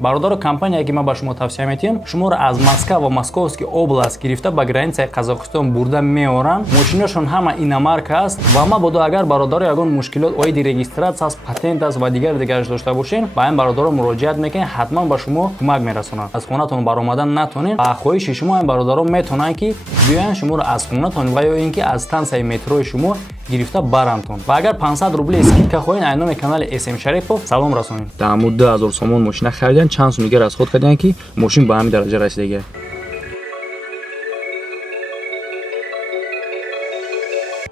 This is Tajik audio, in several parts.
бародаро компания ки ман ба шумо тавсия метиҳам, шуморо аз Москва ва Московский област гирифта ба границаи Қазоқистон бурда меоранд. Мошинашон ҳама иномарка аст ва мабодо агар бародаро ягон мушкилот оиди регистратсия аст, патент аст ва дигараш дошта бошен, ба ин бародаро муроҷиат мекунед, ҳатман ба шумо кӯмак мерасонанд. Аз хонатон баромадан натонед, ба хоҳиши шумо ин бародаро метонанд ки биёянд шуморо аз хонатон ва ё ин ки аз станцияи метрои шумо гирифта барантон. Ва агар 500 рубли скидка хоҳед, аз номи канали SM Шарипов салом расонед. Дар муддат 2000 сомон мошина хариданд, чанд сум расход карданд ки мошин ба ҳамин дараҷа расидаги.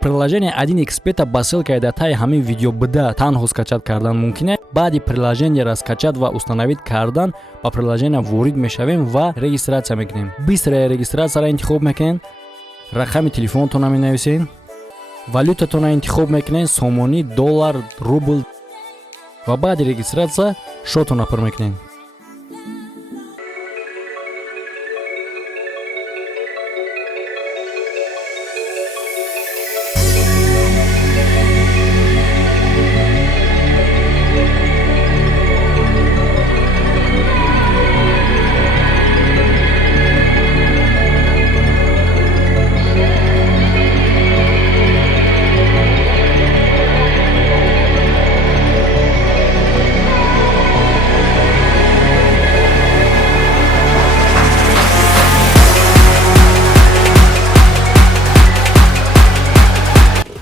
Приложение 1xBeta ба ссылкаи датаи ҳамин видео буда танҳо скачат кардан мумкин аст. Баъди приложениеро скачат ва установид кардан, ба приложение ворид мешавем ва регистратсия мекунем. Бистрая регистратсияро интихоб мекунем, рақами телефонтонро менависем, валютатонро интихоб мекунем, сомонӣ, доллар, рубл ва баъди регистратсия шотонро пур мекунем.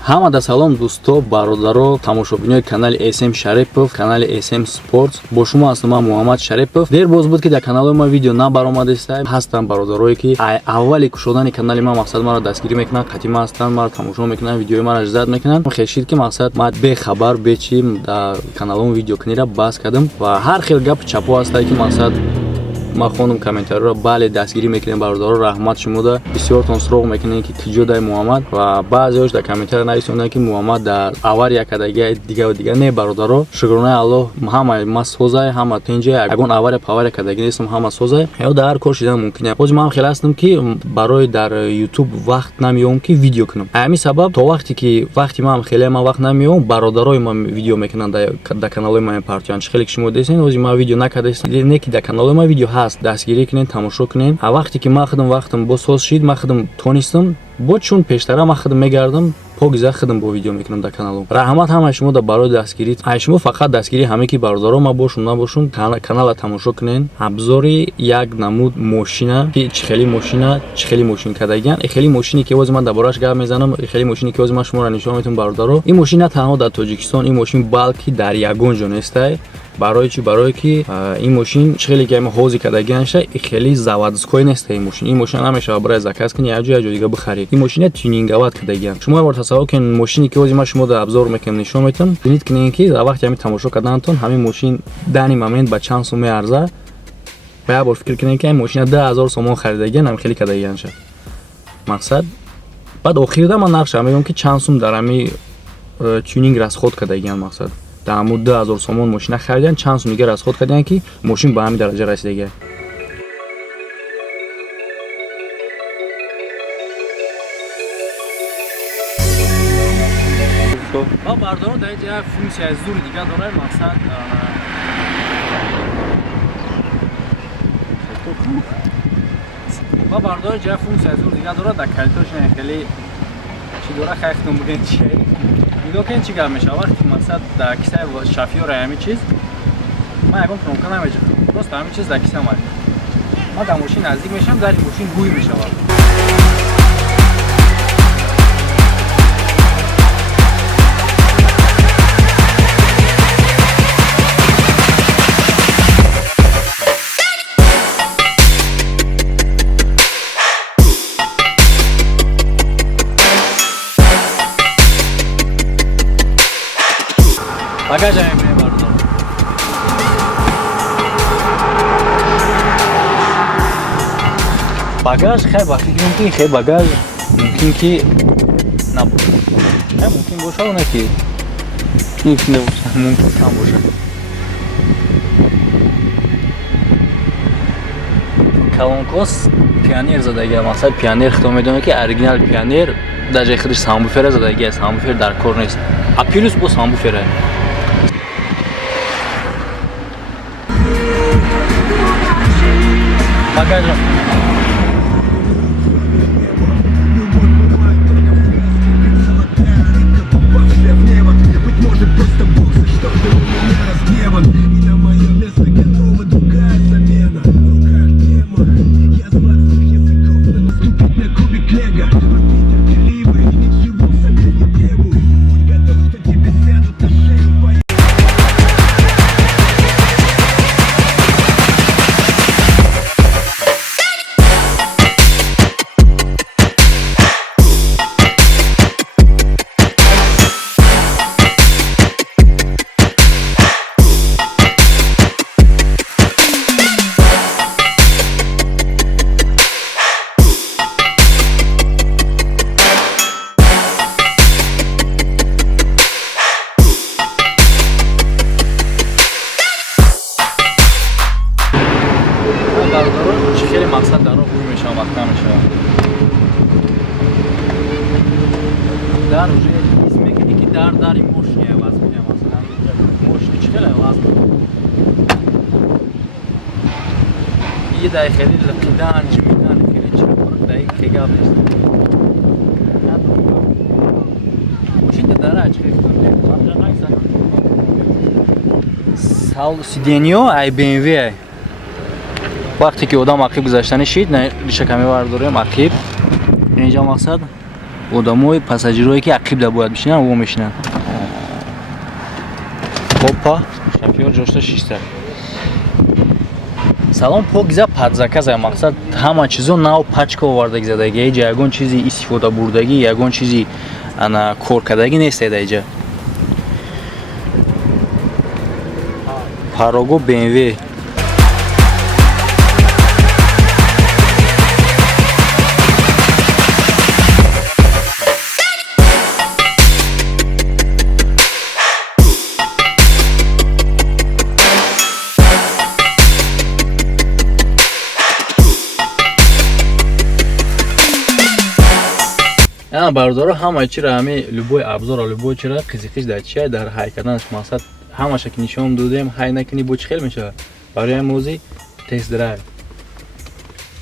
Ҳамада салом дӯсто, бародаро, тамошобинои канали SM Шарипов, канали SM Sports. Бо шумо ҳастам ман Муҳаммад Шарипов. Дер боз буд ки дар канали ман видео набаромадааст. Ҳастанд бародарое ки аввали кушодани канали ман мақсад маро дастгирӣ мекунанд, қатима ҳастанд, маро тамошо мекунанд, видеои маро зад мекунанд. Хешид ки мақсад ман бехабар бечим дар каналом видео кунира бас кардам ва ҳар хел гап чапо ҳаста ки мақсад ма хонум комментариро бале дастгирӣ мекунем бародаро, раҳмат шумода бисёртон суроғ мекунем ки киҷодай Муҳаммад ва баъзеош дар комментари нависонданд ки Муҳаммад дар авария кардаги дига не бародаро. Шукронаи Аллоҳ, ҳама ма созай, ҳама тинҷа, ягон авария павария кардаги нестам, ҳама созай. Ё дар ҳар кор шидан мумкин аст. Ҳозир ман хел ҳастам ки барои дар YouTube вақт намеёвам ки видео кунам. Ҳамин сабаб то вақте ки вақти ман хеле ман вақт намеёвам, бародарои ман видео мекунанд дар каналои ман партиан. Хеле ки шумо дидед, ҳозир ман видео накардастам. Не ки дар каналои ман видео ҳаст, дастгирӣ кунед, тамошо кунед. А вақте ки ман худам вақтам бо соз шид, ман худам тонистам, бо чун пештара ман худам мегардам, погиза худам бо видео мекунам дар каналом. Раҳмат ҳама шумо дар барои дастгирӣ. Ай шумо фақат дастгирӣ ҳаме ки бародаро ма бошум набошум, канала тамошо кунед. Абзори як намуд мошина, ки чӣ хели мошина, чӣ хели мошин кардагиан. Хели мошине ки ҳозир ман дар борааш гап мезанам, хели мошине ки ҳозир ман шуморо нишон медиҳам бародаро. Ин мошин на танҳо дар Тоҷикистон, ин мошин балки дар ягон ҷо нестай. Барои чӣ? Барое ки ин мошин чӣ хеле ки ҳозир кардагианша, хели заводской неста ин мошин. Ин мошина намешавад барои заказ кунӣ, як ҷо дига бихарӣ. Ин мошина тюнингавад кардагиан. Шумо ябор тасаввур кунед, мошине ки ҳозир ман шумо дар абзор мекунам нишон метам, бинед кунед ки дар вақти ҳамин тамошо карданатон ҳамин мошин дани момент ба чанд сум меарзад. Ба ябор фикр кунед ки ин мошина 10000 сомон харидагиан, ҳам хеле кардагианша. Мақсад баъд охирда ман нархша мегӯям ки чанд сум дар ҳамин тюнинг расход кардагиан. Мақсад дар муддат 2000 сомон мошина хариданд, чанд сум дига расход карданд ки мошин ба ҳамин дараҷа расидаги. Ва бародаро дар ҷа функсияи зури дига дорад. Мақсад ва бародаро ҷа функсияи зури дига дорад. Дар калитош хеле чӣ дора хайхтон буген чӣ нигоҳ кунед чӣ гап мешавад. Вақти мақсад дар кисаи шафёра ҳамин чиз ман ягон кнопка намеҷахам, просто ҳамин чиз дар киса ман. Ман дар мошин наздик мешавам, дари мошин гӯй мешавад. Багажа мебинем бародаро. Багаж хай ба фикрам ки хай багаж мумкин ки набошад. Хай мумкин бошад, не ки мумкин набошад. Мумкин ҳам бошад. Калонкос пионер задаги, мақсад пионер хито медонад ки оригинал пионер дар ҷои худаш самбуфера задаги, самбуфер дар кор нест. А плюс бо самбуфера багажа. خیلی مقصد در رو بوی میشه و مقطع میشه در روی ایز میکنی که در این مشنی عوض میکنی مثلا مشنی چه خیلی عوض میکنی یه دای خیلی لقیدن چه میکنن خیلی چه کنن دای خیلی هم نیست مشین داره اچ خیلی کنم سال سیدینیو ای بی ام وی وقتی که آدم عقیب گذاشتنی شید ریشه کمی برداریم عقیب اینجا مقصد آدمای پاساژیرایی که عقیب دا باید بشینن و میشینن هوپا шофёр جوشته شیشتر салон пок гиза падзаказа мақсад ҳама чизо нав пачка овардаги задаги иҷа ягон чизи истифода бурдаги ягон чизи ана коркадаги нест эда иҷа парого BMW бардора ҳама чира ҳами любой абзора любой чира қизиқиш дар чия дар ҳай карданаш мақсад ҳамаша ки нишон додем ҳай накини бо чӣ хел мешавад барои мӯзи тест драйв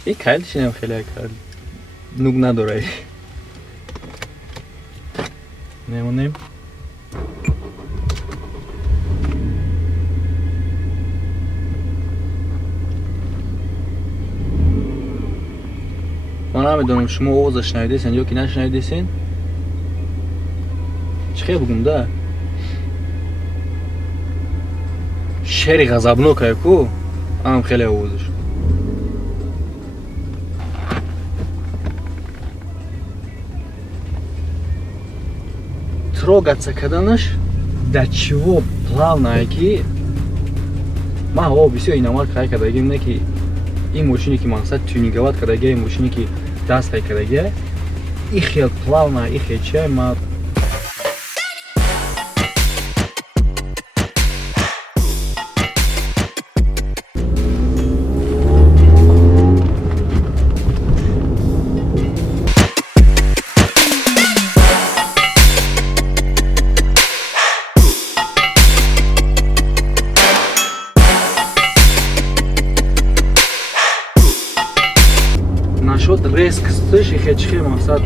и кайлишинам хеле нуг надорай немонем من نمیدونم شما آواز شنیدین یا که نشنیدین چه بگم ده شعری غضبناکه کو هم خیلی آوازش трогаться каданаш до чего плавно ки ма о бисёр иномарка хай кадаги не ки این ماشینی که مقصد تیونینگوات کردگی این ماشینی که دست خیلی کردگی این خیلی پلاونه این خیلی چه ما شد ریسک استش خیلی مقصد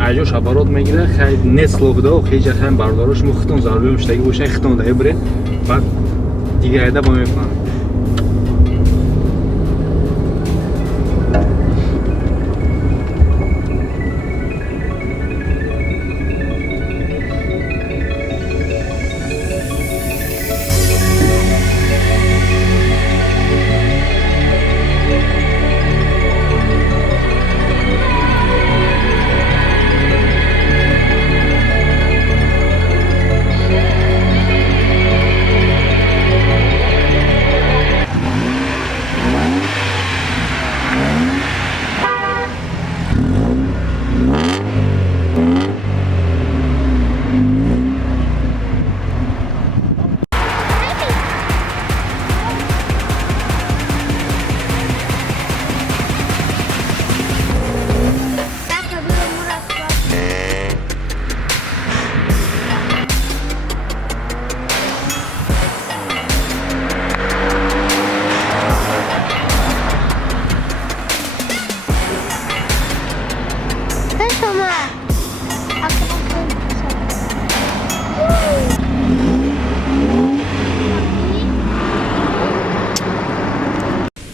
عجوش عبارات میگیره خیلی نت لوگدا و خیلی خیلی بردارش مختون ضربه مشتاقی باشن ختون ده بره بعد دیگه ایده با میفهم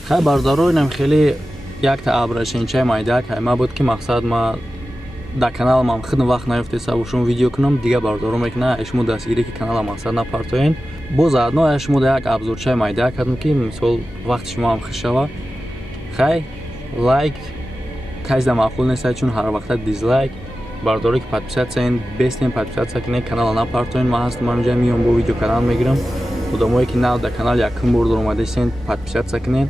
хай бародаро инам хеле як та абрашинчай майда кайма буд ки мақсад ма дар каналам худна вақт наёфтеса бошум видео кунам дига бародаро мекуна шумо дастгирӣ ки канала мақсад напартоен боз адно шумо як абзорчай майда кардам ки мисол вақти шумо ҳам хуш шава хай лайк кайзда маъқул неста чун ҳар вақта дизлайк бародаро ки подписатсияен бестен подписатсия кунед канала напартоен ман ҳастам ҳаминҷа миём бо видео канал мегирам одамое ки нав дар канал якум бор дар омадастен подписатсия кунед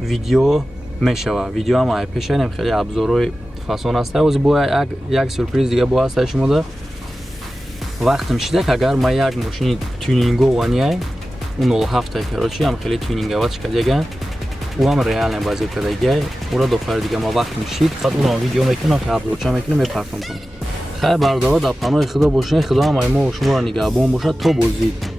видео мешава видео ам ай пешанем хеле абзорҳои фасон аста ози бо як сюрприз дига бо аста шумода вақтам шидак агар ма як мошини тюнингования он 07 короче ам хеле тюнинговачка дига уам реальная базика дига ура дофар дига ма вақтам шид фақат ура видео мекунам ки абзорча мекунам мепартам кунам хай бародаро дар паноҳи худо бошед худо ҳамаи мо шуморо нигаҳбон бошад то бозид.